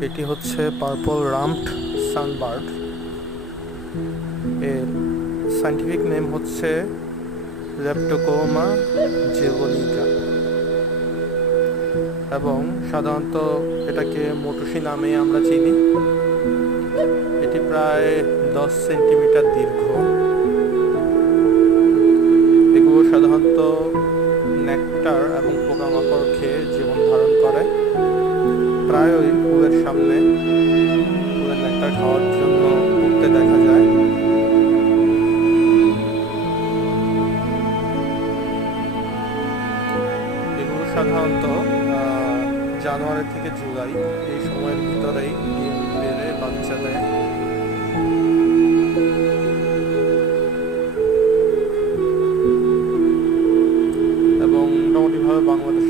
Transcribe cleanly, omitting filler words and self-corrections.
এটি হচ্ছে purple rumped sunbird. এর সাইন্টিফিক নেম হচ্ছে লেপ্টোকোমা জেভোনিকা, এবং সাধারণত এটাকে মোটুসি নামে আমরা চিনি। এটি প্রায় 10 সেন্টিমিটার দীর্ঘ। এগুলো সাধারণত নেকটার এবং পোকামাকড় খেয়ে জীবন ধারণ করে। প্রায়ই ফুলের সামনে ফুলের নেকটার খাওয়ার জন্য উঠতে দেখা যায়। এগুলো সাধারণত জানুয়ারি থেকে জুলাই এই সময়ের ভিতরেই ডিম পেড়ে বাচ্চা দেয়। এবং মোটামুটিভাবে বাংলাদেশ